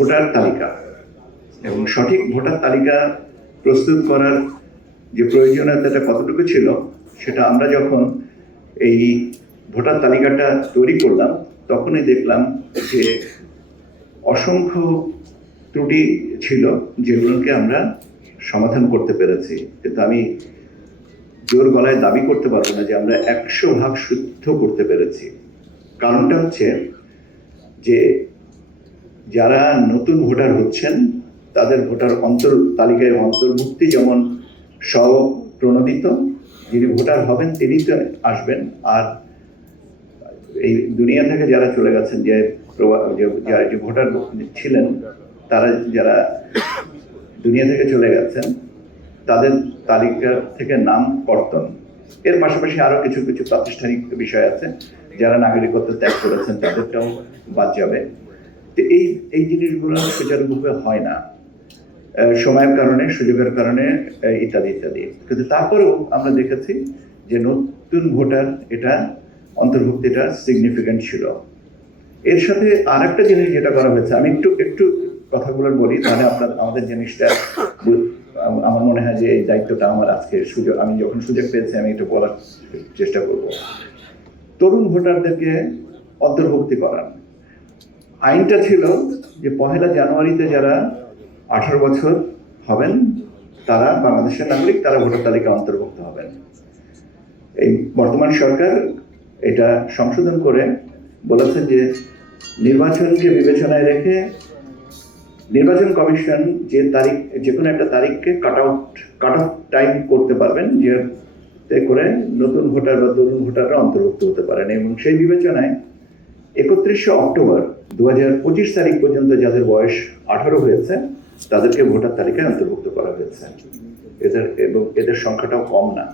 Voter তালিকা এবং সঠিক ভোটার তালিকা প্রস্তুত করার যে প্রয়োজনীয়তাটা কতটুকু ছিল সেটা আমরা যখন এই ভোটার তালিকাটা তৈরি করলাম তখনই দেখলাম যে অসংখ্য ত্রুটি ছিল যেগুলোকে আমরা সমাধান করতে পেরেছি। কিন্তু আমি জোর গলায় দাবি করতে পারবো না যে আমরা 100% শুদ্ধ করতে পেরেছি। কারণটা হচ্ছে যে যারা নতুন ভোটার হচ্ছেন তাদের ভোটার তালিকায় অন্তর্ভুক্তি যেমন স্বপ্রণোদিত, যিনি ভোটার হবেন তিনি তো আসবেন, আর এই দুনিয়া থেকে যারা চলে গেছেন যে ভোটার ছিলেন তারা যারা দুনিয়া থেকে চলে গেছেন তাদের তালিকা থেকে নাম কর্তন। এর পাশাপাশি আরো কিছু কিছু প্রাতিষ্ঠানিক বিষয় আছে, যারা নাগরিকত্ব ত্যাগ করেছেন তাদেরটাও বাদ যাবে। তো এই জিনিসগুলো সুচারুভাবে হয় না, সময়ের কারণে, সুযোগের কারণে, ইত্যাদি ইত্যাদি। কিন্তু তারপরেও আমরা দেখেছি যে নতুন ভোটার এটা অন্তর্ভুক্তিটা সিগনিফিকেন্ট ছিল। এর সাথে আর একটা জিনিস যেটা করা হয়েছে, আমি একটু কথাগুলো বলি, তাহলে আমাদের জিনিসটা আমার মনে হয় যে এই দায়িত্বটা আমার আজকে আমি যখন সুযোগ পেয়েছি আমি একটু বলার চেষ্টা করব। তরুণ ভোটারদেরকে অন্তর্ভুক্তি করান আইনটা ছিল যে 1 জানুয়ারিতে যারা 18 বছর হবেন তারা বাংলাদেশের নাগরিক, তারা ভোটার তালিকা অন্তর্ভুক্ত হবেন। এই বর্তমান সরকার এটা সংশোধন করে বলেছেন যে নির্বাচনকে বিবেচনায় রেখে নির্বাচন কমিশন যে কোনো একটা তারিখকে কাট অফ টাইম করতে পারবেন, যে করে নতুন ভোটার বা তরুণ ভোটাররা অন্তর্ভুক্ত হতে পারেন। এবং সেই বিবেচনায় 31শে অক্টোবর 2025 তারিখ পর্যন্ত যাদের বয়স 18 হয়েছে তাদেরকে ভোটার তালিকায় অন্তর্ভুক্ত করা হয়েছে। এদের সংখ্যাটাও কম না।